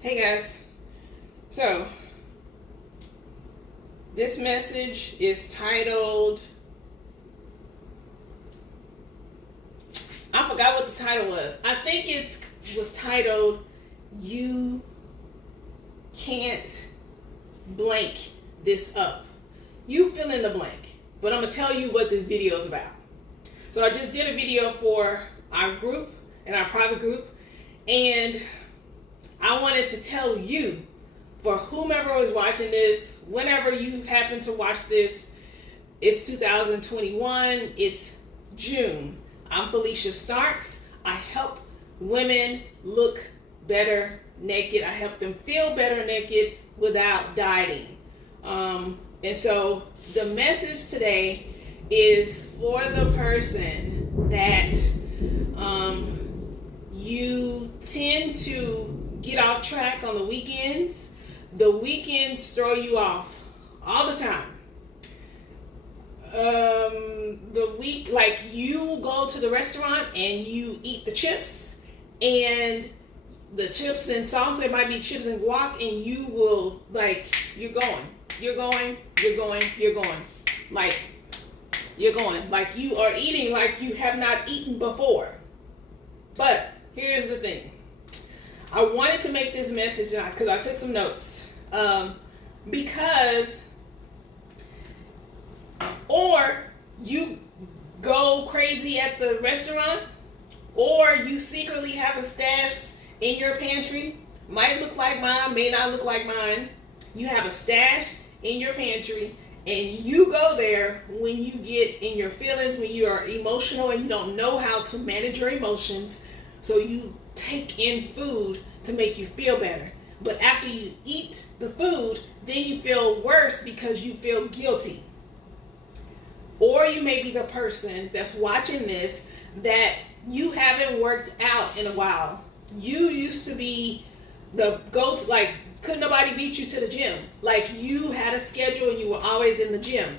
Hey guys, so this message is titled, I forgot what the title was. I think it was titled, You Can't Blank This Up. You fill in the blank, but I'm going to tell you what this video is about. So I just did a video for our group, and our private group, and I wanted to tell you, for whomever is watching this, whenever you happen to watch this, it's 2021, it's June. I'm Felicia Starks. I help women look better naked. I help them feel better naked without dieting. And so the message today is for the person that you tend to get off track on the weekends. The weekends throw you off all the time. The week, like you go to the restaurant and you eat the chips and the chips and sauce, there might be chips and guac, and you will, like, you're going, like you are eating like you have not eaten before. But here's the thing. I wanted to make this message because I took some notes. Because, or you go crazy at the restaurant, or you secretly have a stash in your pantry. Might look like mine, may not look like mine. You have a stash in your pantry, and you go there when you get in your feelings, when you are emotional and you don't know how to manage your emotions. So you take in food to make you feel better. But after you eat the food, then you feel worse because you feel guilty. Or you may be the person that's watching this that you haven't worked out in a while. You used to be the go-to, like, couldn't nobody beat you to the gym. Like, you had a schedule and you were always in the gym.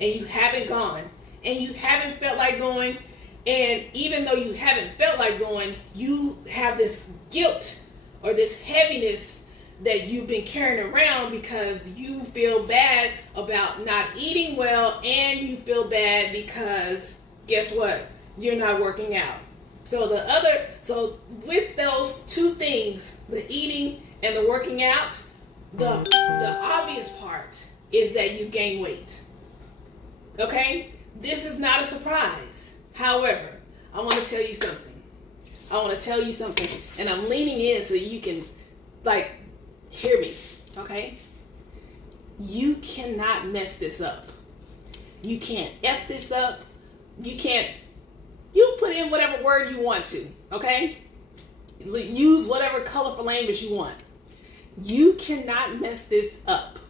And you haven't gone. And you haven't felt like going. And even though you haven't felt like going, you have this guilt or this heaviness that you've been carrying around because you feel bad about not eating well, and you feel bad because guess what? You're not working out. So with those two things, the eating and the working out, the obvious part is that you gain weight. Okay? This is not a surprise. However, I want to tell you something. And I'm leaning in so you can, like, hear me. Okay? You cannot mess this up. You can't F this up. You put in whatever word you want to. Okay? Use whatever colorful language you want. You cannot mess this up.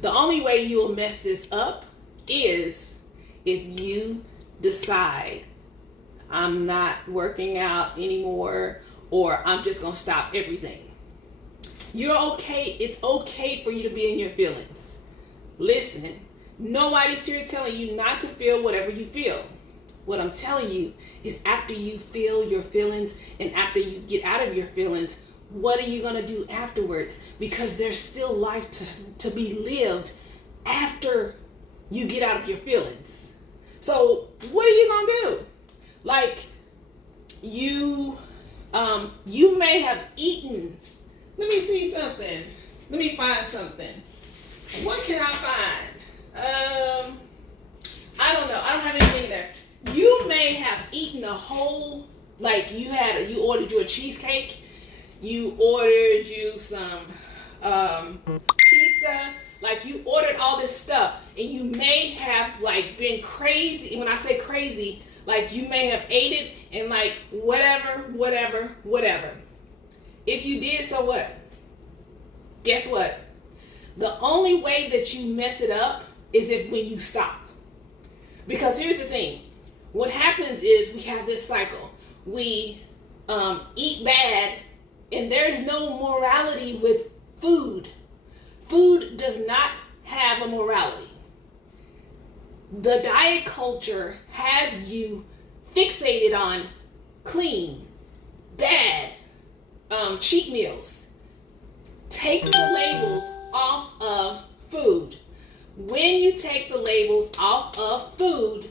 The only way you'll mess this up is if you decide, I'm not working out anymore, or I'm just going to stop everything. You're okay. It's okay for you to be in your feelings. Listen, nobody's here telling you not to feel whatever you feel. What I'm telling you is, after you feel your feelings and after you get out of your feelings, what are you going to do afterwards? Because there's still life to be lived after you get out of your feelings. So what are you going to do? Like, you may have eaten. Let me see something. Let me find something. What can I find? I don't know. I don't have anything there. You may have eaten a whole, like, you ordered you a cheesecake. You ordered you some pizza. Like, you ordered all this stuff, and you may have, like, been crazy. When I say crazy, like, you may have ate it and, like, whatever. If you did, so what? Guess what? The only way that you mess it up is when you stop. Because here's the thing. What happens is we have this cycle. We eat bad, and there's no morality with food. Food does not have a morality. The diet culture has you fixated on clean, bad, cheat meals. Take the labels off of food. When you take the labels off of food,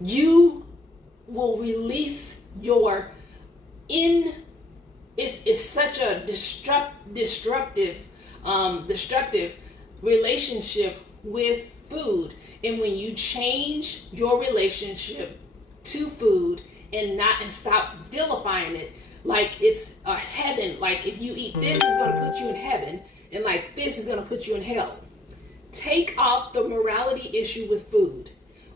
you will release your it's such a destructive relationship with food. And when you change your relationship to food and stop vilifying it like it's a heaven, like if you eat this, it's going to put you in heaven, and like this is going to put you in hell. Take off the morality issue with food.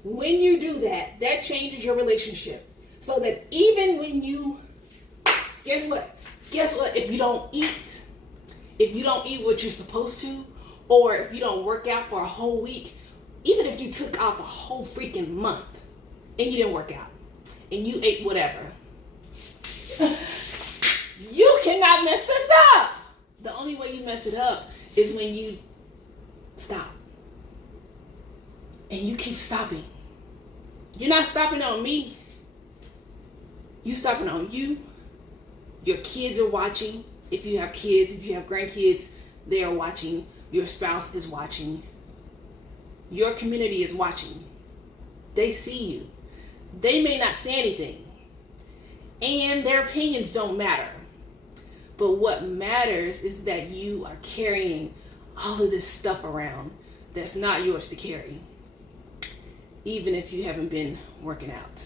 When you do that, that changes your relationship. So that even when you, guess what? If you don't eat what you're supposed to, or if you don't work out for a whole week, even if you took off a whole freaking month and you didn't work out and you ate whatever, you cannot mess this up. The only way you mess it up is when you stop. And you keep stopping. You're not stopping on me. You stopping on you. Your kids are watching. If you have kids, if you have grandkids, they are watching. Your spouse is watching. Your community is watching. They see you. They may not say anything. And their opinions don't matter. But what matters is that you are carrying all of this stuff around that's not yours to carry. Even if you haven't been working out.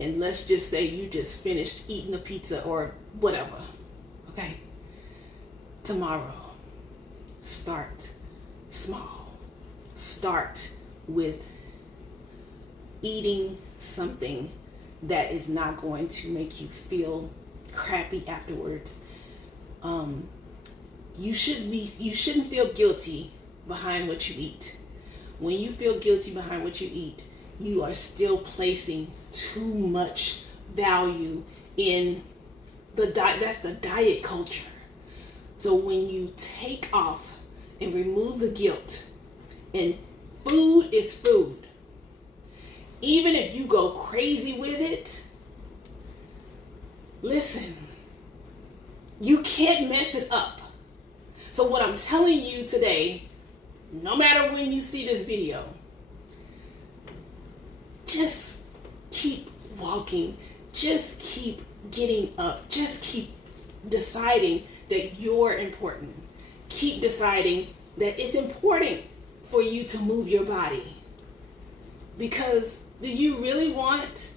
And let's just say you just finished eating a pizza or whatever. Okay? Tomorrow, start small. Start with eating something that is not going to make you feel crappy afterwards. You shouldn't feel guilty behind what you eat. When you feel guilty behind what you eat, you are still placing too much value in the diet. That's the diet culture. So when you take off and remove the guilt, and food is food, even if you go crazy with it, listen, you can't mess it up. So what I'm telling you today, no matter when you see this video, just keep walking. Just keep getting up. Just keep deciding that you're important. Keep deciding that it's important for you to move your body. Because do you really want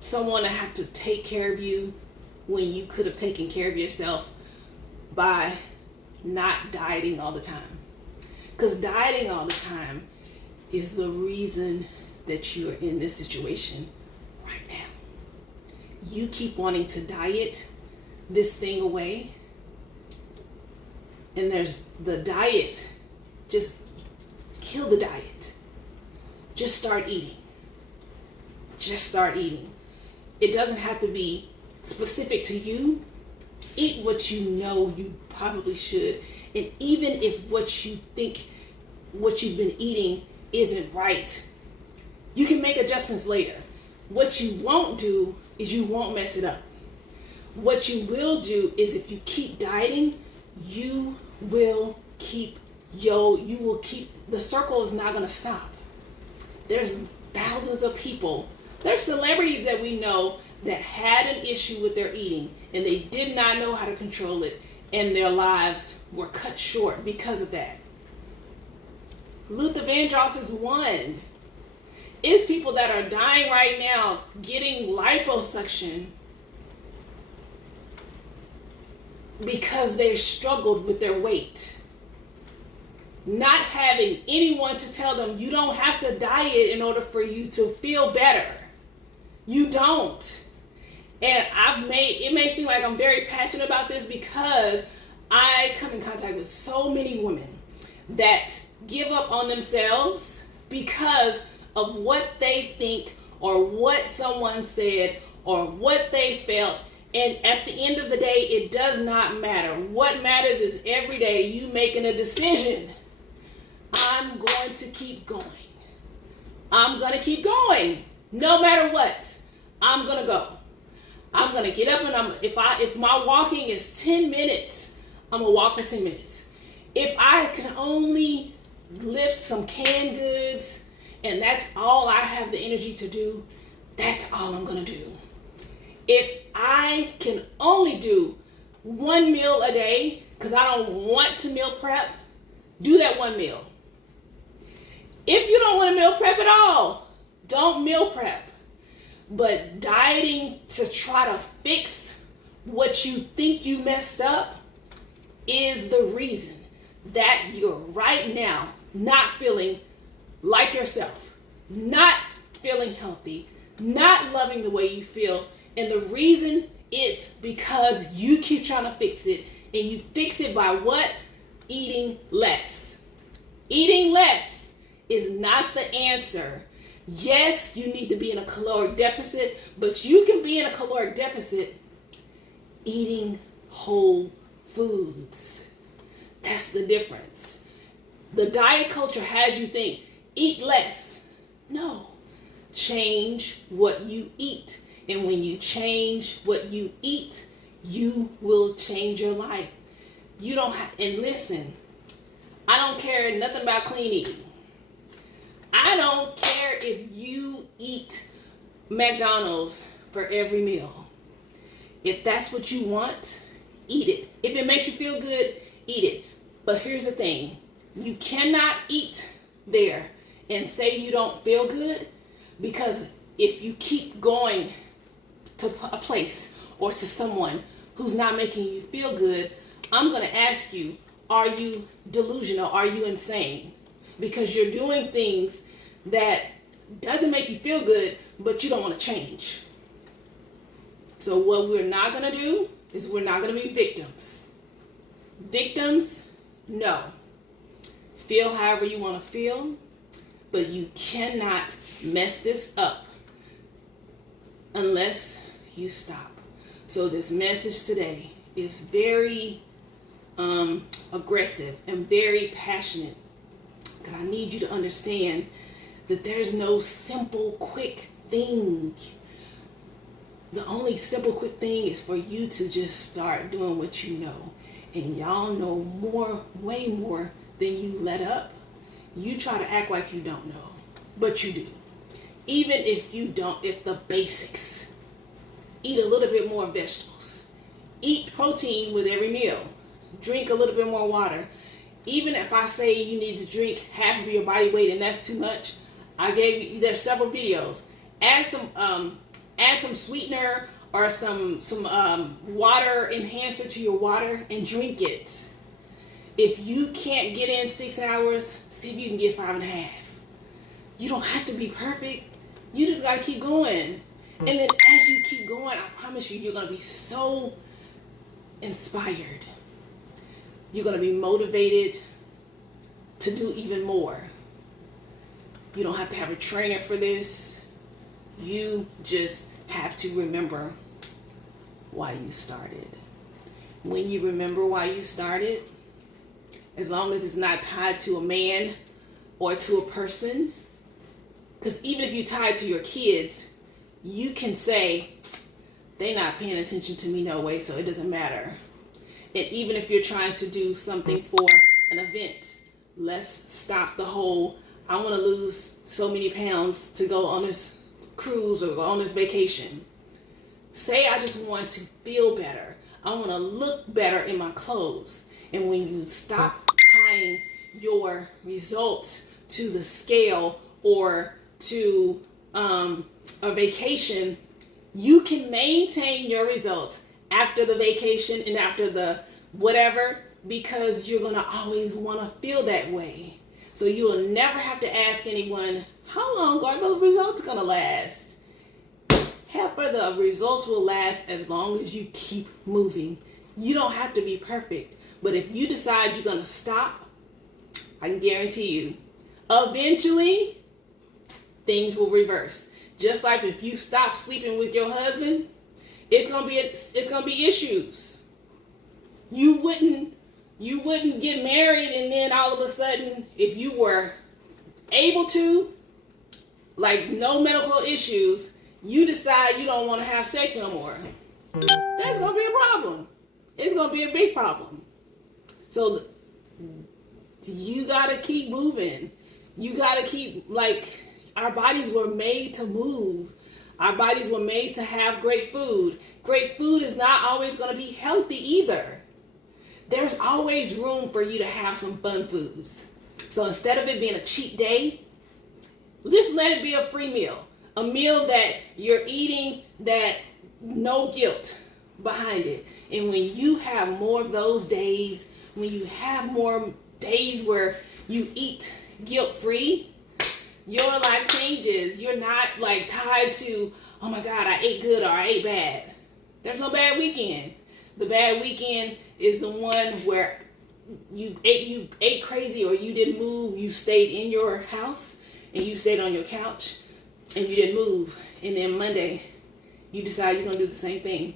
someone to have to take care of you when you could have taken care of yourself by not dieting all the time? Because dieting all the time is the reason that you're in this situation right now. You keep wanting to diet this thing away, and there's the diet. Just kill the diet. Just start eating. Just start eating. It doesn't have to be specific to you. Eat what you know you probably should. And even if what you think, what you've been eating isn't right, you can make adjustments later. What you won't do is you won't mess it up. What you will do is if you keep dieting, you will keep, the circle is not going to stop. There's thousands of people. There's celebrities that we know that had an issue with their eating and they did not know how to control it, and their lives were cut short because of that. Luther Vandross is one. It's people that are dying right now getting liposuction because they struggled with their weight. Not having anyone to tell them you don't have to diet in order for you to feel better. You don't. And it may seem like I'm very passionate about this because I come in contact with so many women that give up on themselves because of what they think or what someone said or what they felt. And at the end of the day, it does not matter. What matters is every day you making a decision. I'm going to keep going. I'm going to keep going. No matter what, I'm going to go. I'm gonna get up and if my walking is 10 minutes, I'm gonna walk for 10 minutes. If I can only lift some canned goods and that's all I have the energy to do, that's all I'm gonna do. If I can only do one meal a day, because I don't want to meal prep, do that one meal. If you don't want to meal prep at all, don't meal prep. But dieting to try to fix what you think you messed up is the reason that you're right now not feeling like yourself, not feeling healthy, not loving the way you feel. And the reason is because you keep trying to fix it, and you fix it by what? Eating less. Eating less is not the answer. Yes, you need to be in a caloric deficit, but you can be in a caloric deficit eating whole foods. That's the difference. The diet culture has you think, eat less. No, change what you eat. And when you change what you eat, you will change your life. You don't have, and listen, I don't care nothing about clean eating. I don't care if you eat McDonald's for every meal. If that's what you want, eat it. If it makes you feel good, eat it. But here's the thing. You cannot eat there and say you don't feel good, because if you keep going to a place or to someone who's not making you feel good, I'm going to ask you, are you delusional? Are you insane? Because you're doing things that doesn't make you feel good, but you don't want to change. So what we're not going to do is we're not going to be victims. Victims, no. Feel however you want to feel, but you cannot mess this up unless you stop. So this message today is very aggressive and very passionate, because I need you to understand that there's no simple, quick thing. The only simple, quick thing is for you to just start doing what you know. And y'all know more, way more than you let up. You try to act like you don't know, but you do. Even if you don't, if the basics. Eat a little bit more vegetables. Eat protein with every meal. Drink a little bit more water. Even if I say you need to drink half of your body weight and that's too much, I gave you, there's several videos. Add some sweetener or some water enhancer to your water and drink it. If you can't get in 6 hours, see if you can get 5.5. You don't have to be perfect. You just gotta keep going. And then as you keep going, I promise you, you're gonna be so inspired. You're gonna be motivated to do even more. You don't have to have a trainer for this. You just have to remember why you started. When you remember why you started, as long as it's not tied to a man or to a person, because even if you tie it to your kids, you can say, they're not paying attention to me no way, so it doesn't matter. And even if you're trying to do something for an event, let's stop the whole, I want to lose so many pounds to go on this cruise or go on this vacation. Say, I just want to feel better. I want to look better in my clothes. And when you stop tying your results to the scale or to a vacation, you can maintain your results after the vacation and after the whatever, because you're going to always want to feel that way. So you will never have to ask anyone, how long are those results going to last? However, the results will last as long as you keep moving. You don't have to be perfect, but if you decide you're going to stop, I can guarantee you, eventually things will reverse. Just like if you stop sleeping with your husband, it's gonna be issues. You wouldn't get married and then all of a sudden, if you were able to, like no medical issues, you decide you don't want to have sex no more. That's going to be a problem. It's going to be a big problem. So you got to keep moving. You got to keep, like, our bodies were made to move. Our bodies were made to have great food. Great food is not always going to be healthy either. There's always room for you to have some fun foods. So instead of it being a cheat day, just let it be a free meal. A meal that you're eating that no guilt behind it. And when you have more of those days, when you have more days where you eat guilt-free, your life changes. You're not like tied to, oh my God, I ate good or I ate bad. There's no bad weekend. The bad weekend is the one where you ate crazy or you didn't move. You stayed in your house and you stayed on your couch and you didn't move. And then Monday, you decide you're going to do the same thing.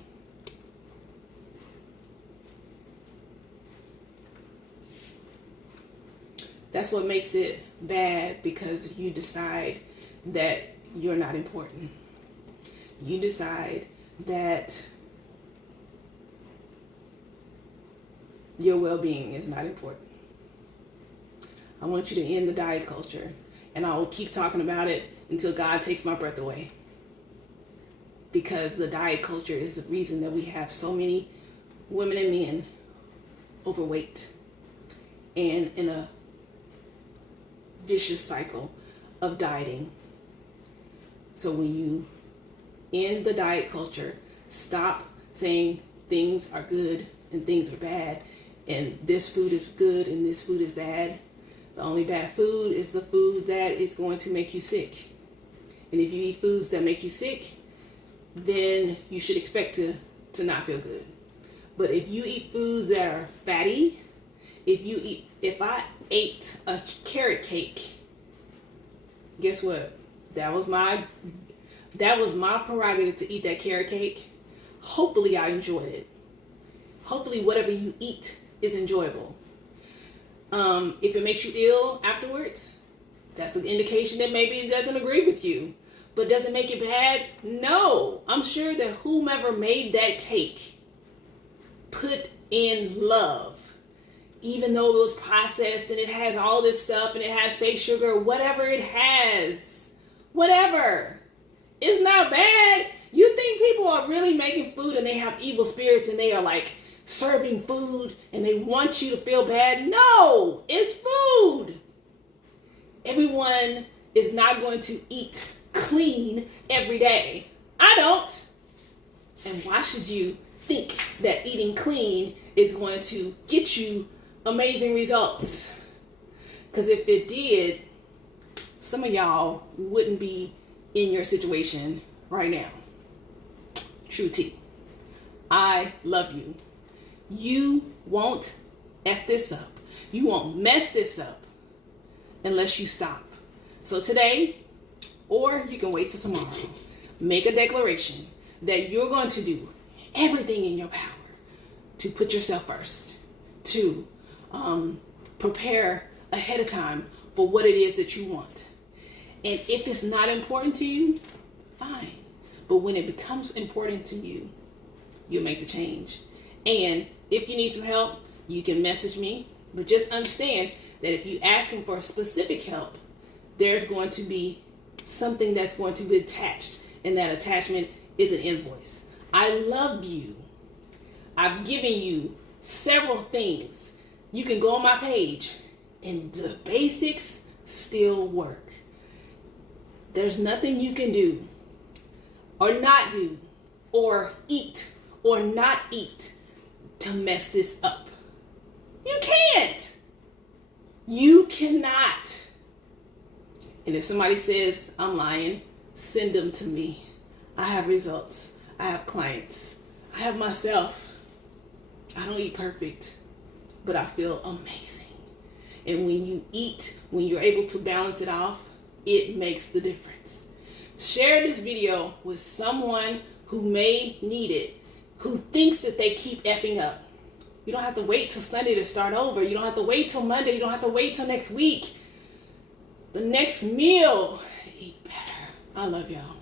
That's what makes it bad, because you decide that you're not important. You decide that your well-being is not important. I want you to end the diet culture, and I will keep talking about it until God takes my breath away. Because the diet culture is the reason that we have so many women and men overweight and in a vicious cycle of dieting. So when you end the diet culture, stop saying things are good and things are bad, and this food is good and this food is bad. The only bad food is the food that is going to make you sick. And if you eat foods that make you sick, then you should expect to not feel good. But if you eat foods that are fatty, if I ate a carrot cake, guess what? That was my prerogative to eat that carrot cake. Hopefully I enjoyed it. Hopefully whatever you eat is enjoyable. If it makes you ill afterwards, that's an indication that maybe it doesn't agree with you. But does it make it bad? No. I'm sure that whomever made that cake put in love. Even though it was processed and it has all this stuff and it has fake sugar, whatever it has, whatever, it's not bad. You think people are really making food and they have evil spirits and they are like serving food and they want you to feel bad? No, it's food. Everyone is not going to eat clean every day. I don't. And why should you think that eating clean is going to get you amazing results? Because if it did, some of y'all wouldn't be in your situation right now. True tea. I love you. You won't F this up. You won't mess this up unless you stop. So today, or you can wait till tomorrow, make a declaration that you're going to do everything in your power to put yourself first, to prepare ahead of time for what it is that you want. And if it's not important to you, fine. But when it becomes important to you, you'll make the change. And if you need some help, you can message me. But just understand that if you're asking for specific help, there's going to be something that's going to be attached. And that attachment is an invoice. I love you. I've given you several things. You can go on my page and the basics still work. There's nothing you can do or not do or eat or not eat to mess this up. You can't. You cannot. And if somebody says I'm lying, send them to me. I have results. I have clients. I have myself. I don't eat perfect, but I feel amazing. And when you eat, when you're able to balance it off, it makes the difference. Share this video with someone who may need it, who thinks that they keep effing up. You don't have to wait till Sunday to start over. You don't have to wait till Monday. You don't have to wait till next week. The next meal, eat better. I love y'all.